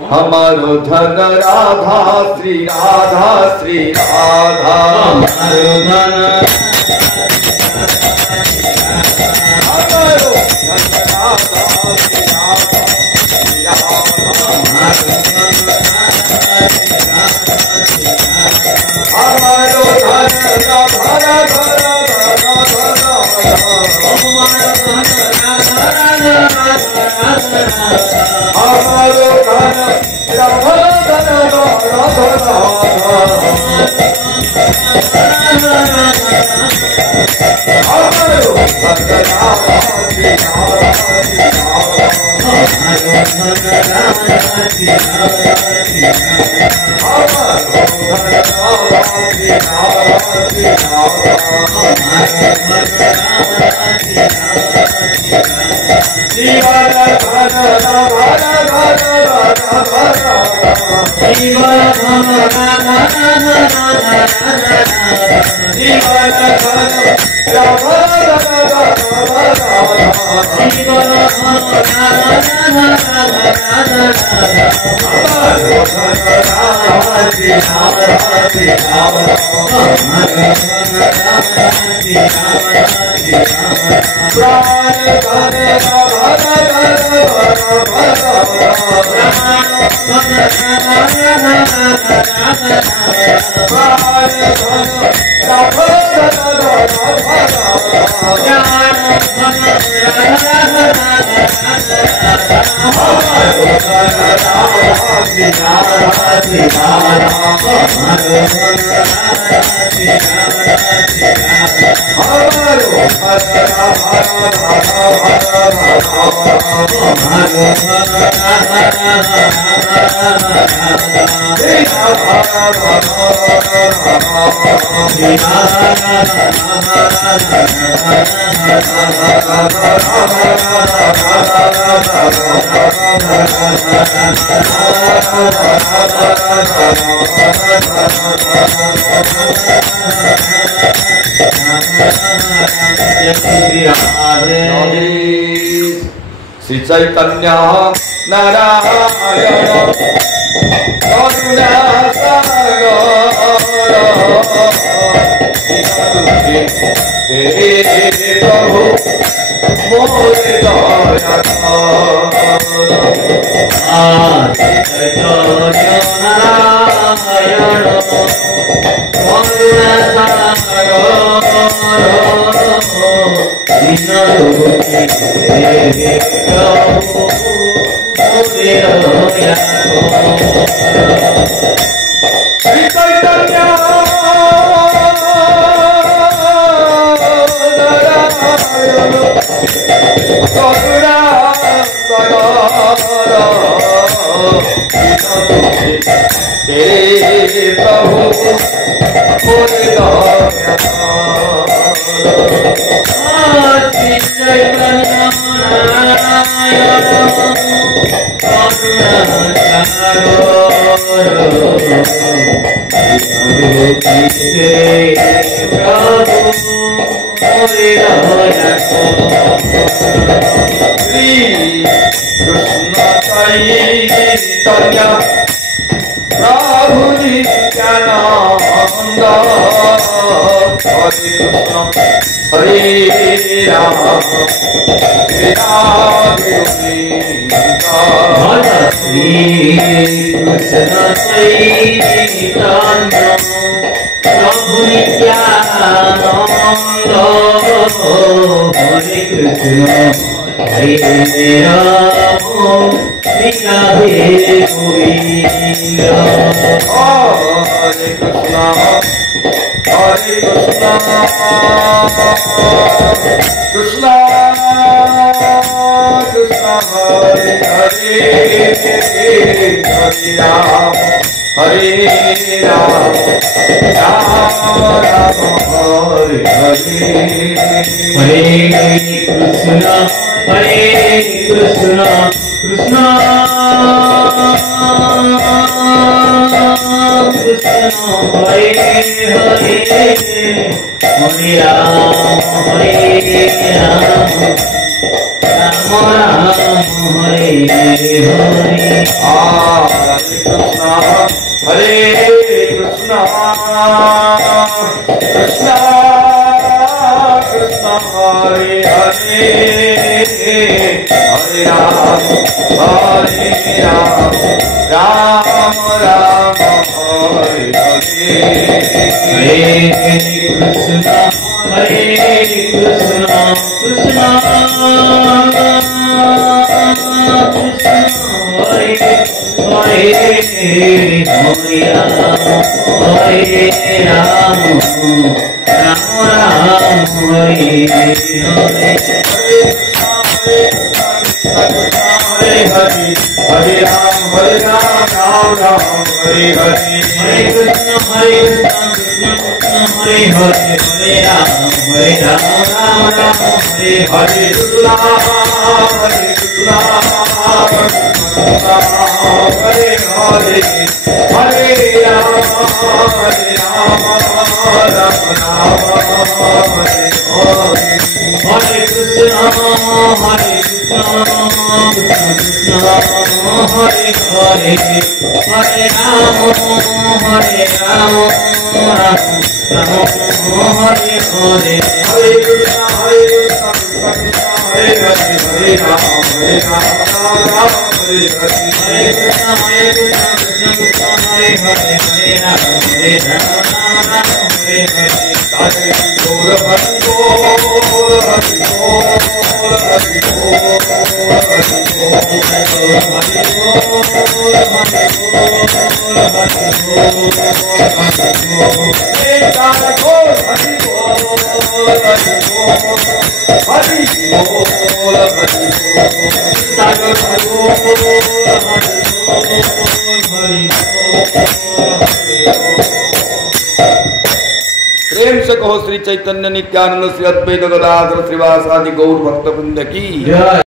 हमारो धन राधा श्री राधा श्री राधा हमारो धन राधा श्री राधा हमारो धन श्री चैतन्य नारायण करुणा सागर तेरे प्रभु मोरे दया चैतन्य नारायण करुणा Hare Hare Hare Hare Hare Ram Hare Ram Ram Ram Hare Hare Hare Krishna Hare Krishna Krishna Hare Hare Hare Ram Ram Ram Hare Hare Hare Hare Hare Ram Ram Ram Hare Hare Hare Krishna Krishna Krishna Hare Hare Hare Ram Ram Ram Hare Hare Krishna Hare Krishna Hare Hare Hare Ram Ram Ram Hare Hare Hare Krishna Hare Krishna Krishna Hare Hare Hare Ram Ram Hare Hare Hare Krishna Hare Krishna Hare Hare Hare Ram Ram Hare Hare Hare Krishna Krishna Krishna Hare Hare Hare Ram Ram Hare Hare Hare Bol Hare Bol Hare Bol Hare Bol Hare प्रेम से कहो श्री चैतन्य नित्यानंद श्री अद्वैत गदाधर श्रीवासादि गौर भक्त वृंद की।